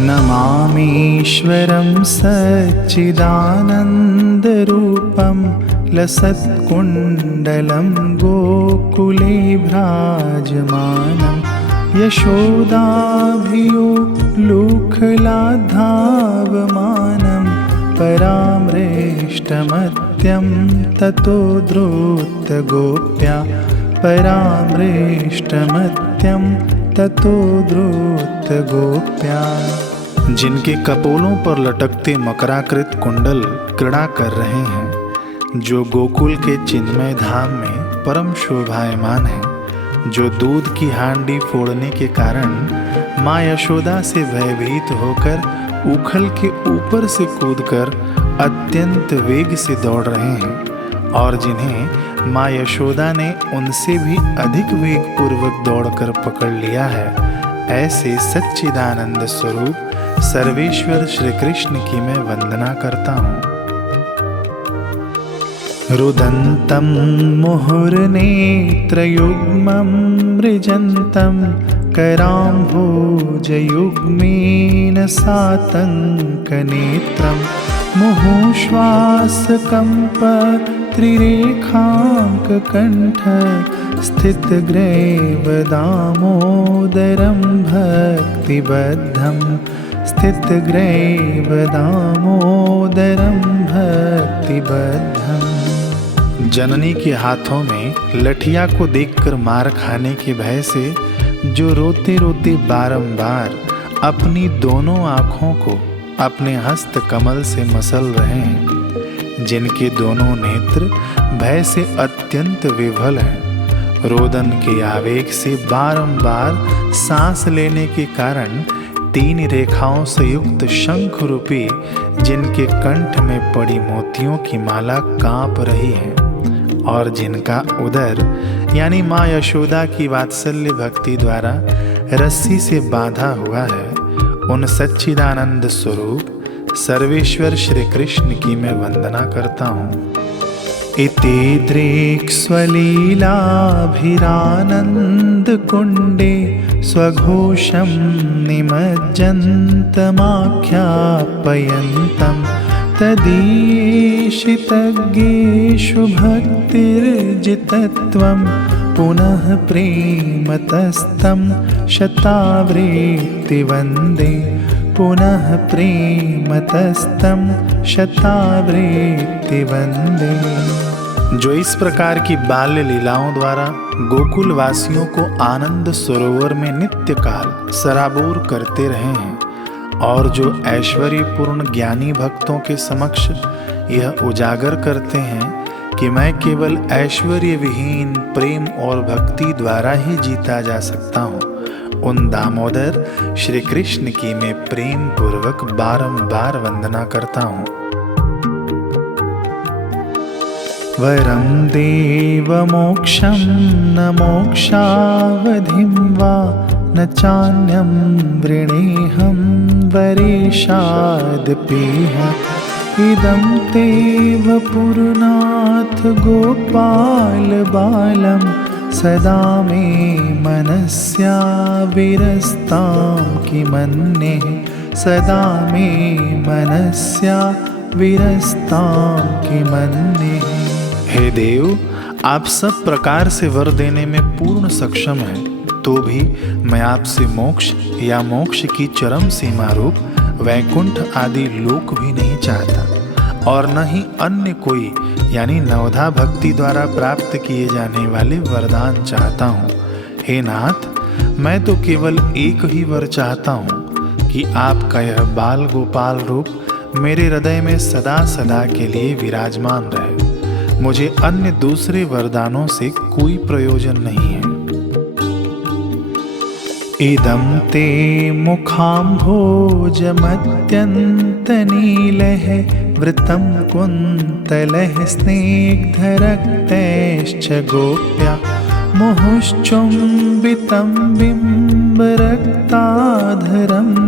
नमामीश्वरं सच्चिदानन्दरूपं लसत्कुण्डलं गोकुले भ्राजमानं यशोदाभियोलुखलाधावमानं परामृष्टमत्यं ततो द्रुतगोप्या परामृष्टमत्यं ततो द्रुतगोप्या। जिनके कपोलों पर लटकते मकराकृत कुंडल क्रीड़ा कर रहे हैं, जो गोकुल के चिन्मय धाम में परम शोभायमान है, जो दूध की हांडी फोड़ने के कारण माँ यशोदा से भयभीत होकर उखल के ऊपर से कूदकर अत्यंत वेग से दौड़ रहे हैं, और जिन्हें माँ यशोदा ने उनसे भी अधिक वेग पूर्वक दौड़कर पकड़ लिया है, ऐसे सच्चिदानंद स्वरूप सर्वेश्वर श्री कृष्ण की मैं वंदना करता हूँ। रुदन्तं मुहुर्नेत्रयुग्मं मृजन्तं कराम्भोजयुग्मेन सातङ्कनेत्रं मुहुश्वासकम्पत्रिरेखाङ्ककण्ठ स्थितग्रैवदामोदरं भक्तिबद्धं स्थितग्रैवदामोदरं भक्तिबद्धं। जननी के हाथों में लठिया को देखकर मार खाने के भय से जो रोते रोते बारंबार अपनी दोनों आँखों को अपने हस्त कमल से मसल रहे हैं, जिनके दोनों नेत्र भय से अत्यंत विभल हैं, रोदन के आवेग से बारंबार सांस लेने के कारण 3 रेखाओं से युक्त शंख रूपी जिनके कंठ में पड़ी मोतियों की माला कांप रही है, और जिनका उदर यानी माँ यशोदा की वात्सल्य भक्ति द्वारा रस्सी से बांधा हुआ है, उन सच्चिदानंद स्वरूप सर्वेश्वर श्री कृष्ण की मैं वंदना करता हूँ। इति दृक्स्वलीलाभिरानंद कुंडे स्वघोषं निमज्जन्तमाख्यापयन्तं तदीशितज्ञेषु भक्तिर्जितत्वं पुनः प्रेमतस्तं शतावृत्ति वन्दे पुनः प्रेमतस्तं शतावृत्ति वन्दे। जो इस प्रकार की बाल्य लीलाओं द्वारा गोकुल वासियों को आनंद सरोवर में नित्य काल सराबोर करते रहे हैं, और जो ऐश्वर्यपूर्ण ज्ञानी भक्तों के समक्ष यह उजागर करते हैं कि मैं केवल ऐश्वर्य विहीन प्रेम और भक्ति द्वारा ही जीता जा सकता हूँ, उन दामोदर श्री कृष्ण की मैं प्रेम पूर्वक बारंबार वंदना करता हूँ। वरं देव मोक्षं न मोक्षावधिं वा न चान्यं वृणेऽहं वरेशादपीह इदं तेव पुरनाथ गोपाल बालं सदा मे मनस्या विरस्तां किमन्ये सदा मे मनस्या विरस्तां किमन्ये। हे देव, आप सब प्रकार से वर देने में पूर्ण सक्षम हैं, तो भी मैं आपसे मोक्ष या मोक्ष की चरम सीमा रूप वैकुंठ आदि लोक भी नहीं चाहता, और न ही अन्य कोई यानी नवधा भक्ति द्वारा प्राप्त किए जाने वाले वरदान चाहता हूँ। हे नाथ, मैं तो केवल एक ही वर चाहता हूँ कि आपका यह बाल गोपाल रूप मेरे हृदय में सदा सदा के लिए विराजमान रहे। मुझे अन्य दूसरे वरदानों से कोई प्रयोजन नहीं है। इदं ते मुखाम्भोजमत्यन्तनीलः वृतं कुन्तलः स्निग्धरक्तैश्च गोप्या मुहुश्चुम्बितं बिम्बरक्ताधरं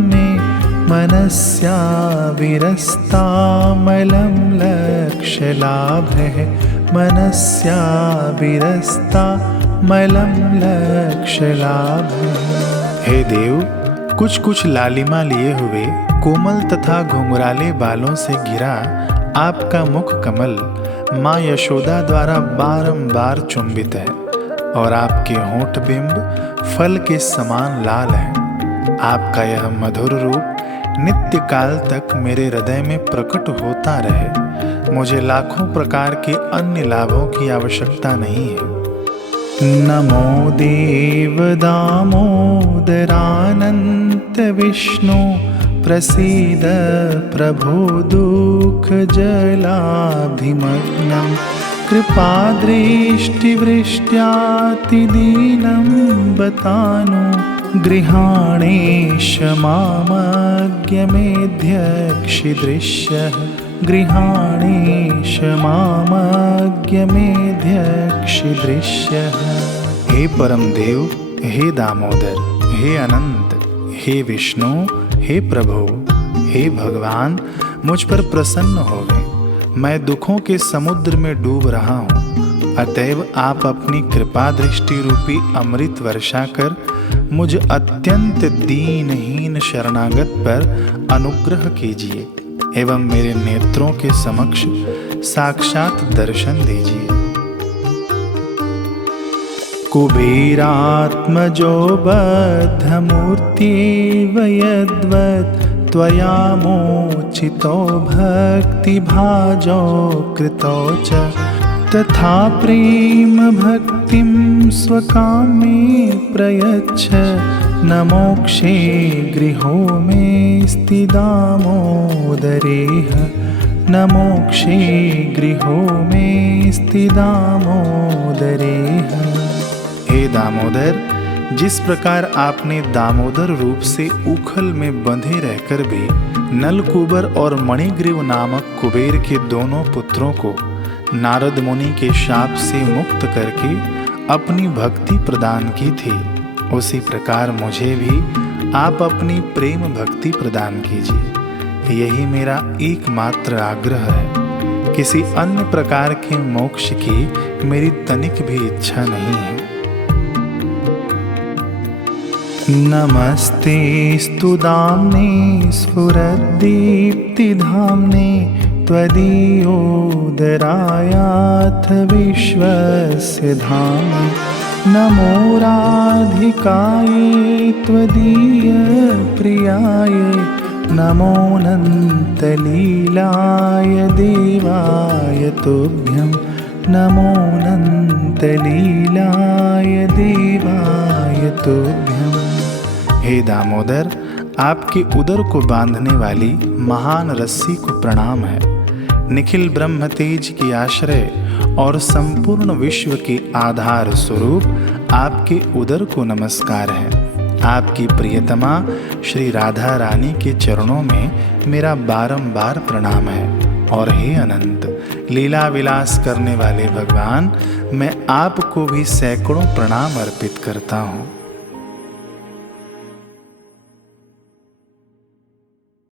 मे मनस्या विरस्तामलं लक्ष्यलाभः मनस्या विरस्तामलं लक्ष्यलाभः। हे देव, कुछ कुछ लालिमा लिए हुए कोमल तथा घुंघराले बालों से घिरा आपका मुख कमल माँ यशोदा द्वारा बारंबार चुंबित है और आपके होंठ बिंब फल के समान लाल हैं। आपका यह मधुर रूप नित्य काल तक मेरे हृदय में प्रकट होता रहे। मुझे लाखों प्रकार के अन्य लाभों की आवश्यकता नहीं है। नमो देव दामोदरानंत विष्णु प्रसीद प्रभो दुःख जलाभिमग्नं कृपादृष्टिवृष्ट्यातिदीनं बतानु गृहाणेश मामज्ञमेध्यक्षिदृश्यः गृहाणेश मामज्ञमेध्यक्षिदृश्यः। हे परम देव, हे दामोदर, हे अनंत, हे विष्णु, हे प्रभु, हे भगवान, मुझ पर प्रसन्न होवे। मैं दुखों के समुद्र में डूब रहा हूँ, अतएव आप अपनी कृपा दृष्टि रूपी अमृत वर्षा कर मुझ अत्यंत दीनहीन शरणागत पर अनुग्रह कीजिए एवं मेरे नेत्रों के समक्ष साक्षात दर्शन दीजिए। कुबेरात्मजो बद्धमूर्त्येव यद्वत् त्वया मोचितो भक्तिभाजो कृतो च तथा प्रेम भक्तिं स्वकामे प्रयच्छ न मोक्षे गृहो मे स्थिदामोदरेह न मोक्षे गृहो मे स्थिदामोदरेह। हे दामोदर, जिस प्रकार आपने दामोदर रूप से उखल में बंधे रहकर भी नलकूबर और मणिग्रीव नामक कुबेर के दोनों पुत्रों को नारद मुनि के शाप से मुक्त करके अपनी भक्ति प्रदान की थी, उसी प्रकार मुझे भी आप अपनी प्रेम भक्ति प्रदान कीजिए। यही मेरा एकमात्र आग्रह है। किसी अन्य प्रकार के मोक्ष की मेरी तनिक भी इच्छा नहीं है। नमस्तेस्तु दाम्ने स्फुरद्दीप्तिधाम्ने त्वदीयोदरायाथ विश्वस्य धाम्ने नमो राधिकायै त्वदीयप्रियाय नमोऽनन्तलीलाय देवाय तुभ्यं नमोऽनन्तलीलाय देवाय तुभ्यं। हे दामोदर, आपके उदर को बांधने वाली महान रस्सी को प्रणाम है। निखिल ब्रह्म तेज की आश्रय और संपूर्ण विश्व के आधार स्वरूप आपके उदर को नमस्कार है। आपकी प्रियतमा श्री राधा रानी के चरणों में मेरा बारंबार प्रणाम है। और हे अनंत लीला विलास करने वाले भगवान, मैं आपको भी सैकड़ों प्रणाम अर्पित करता हूँ।